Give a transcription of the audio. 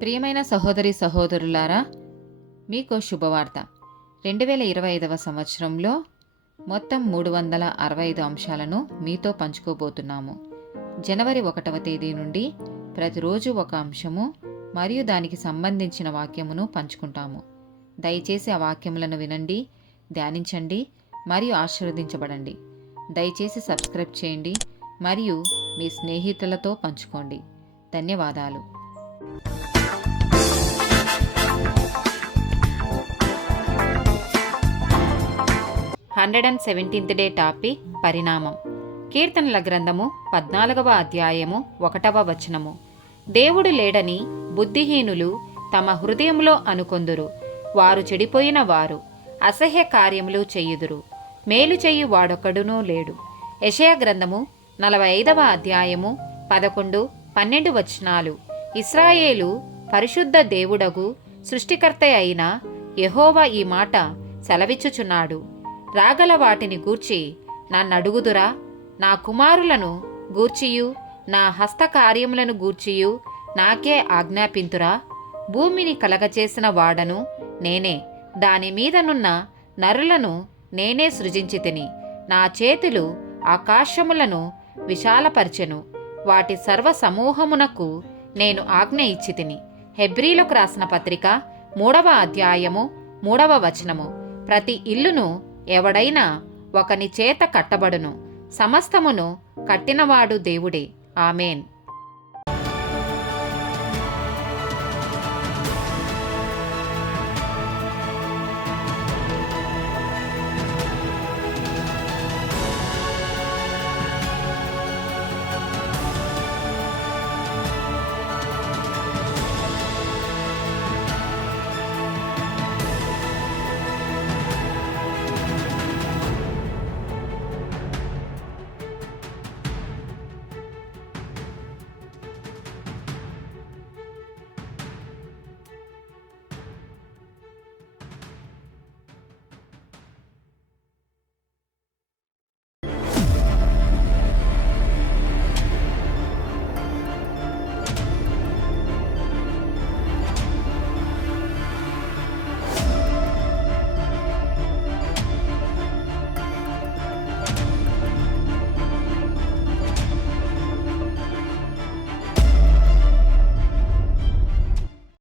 ప్రియమైన సహోదరి సహోదరులారా, మీకు శుభవార్త. 2025 సంవత్సరంలో మొత్తం 365 అంశాలను మీతో పంచుకోబోతున్నాము. జనవరి 1వ తేదీ నుండి ప్రతిరోజు ఒక అంశము మరియు దానికి సంబంధించిన వాక్యమును పంచుకుంటాము. దయచేసి ఆ వాక్యములను వినండి, ధ్యానించండి మరియు ఆశీర్వదించబడండి. దయచేసి సబ్స్క్రైబ్ చేయండి మరియు మీ స్నేహితులతో పంచుకోండి. ధన్యవాదాలు. 117th డే టాపిక్ పరిణామం. కీర్తనల గ్రంథము 14వ అధ్యాయము 1వ వచనము. దేవుడు లేడని బుద్ధిహీనులు తమ హృదయంలో అనుకొందురు. వారు చెడిపోయిన వారు అసహ్య కార్యములు చెయ్యుదురు. మేలు చెయ్యి వాడొకడునూ లేడు. యెషయా గ్రంథము 45వ అధ్యాయము 11, 12 వచనాలు. ఇశ్రాయేలు పరిశుద్ధ దేవుడగు సృష్టికర్త అయిన యెహోవా ఈ మాట సెలవిచ్చుచున్నాడు. రాగల వాటిని గూర్చి నన్నడుగుదురా? నా కుమారులను గూర్చియు నా హస్తకార్యములను గూర్చియు నాకే ఆజ్ఞాపింతురా? భూమిని కలగచేసిన వాడను నేనే, దానిమీదనున్న నరులను నేనే సృజించితిని. నా చేతులు ఆకాశములను విశాలపరచెను, వాటి సర్వ సమూహమునకు నేను ఆజ్ఞ ఇచ్చితిని. హెబ్రీలకు రాసిన పత్రిక 3వ అధ్యాయము 3వ వచనము. ప్రతి ఇల్లును ఎవడైనా ఒకని చేత కట్టబడును, సమస్తమును కట్టినవాడు దేవుడే. ఆమేన్.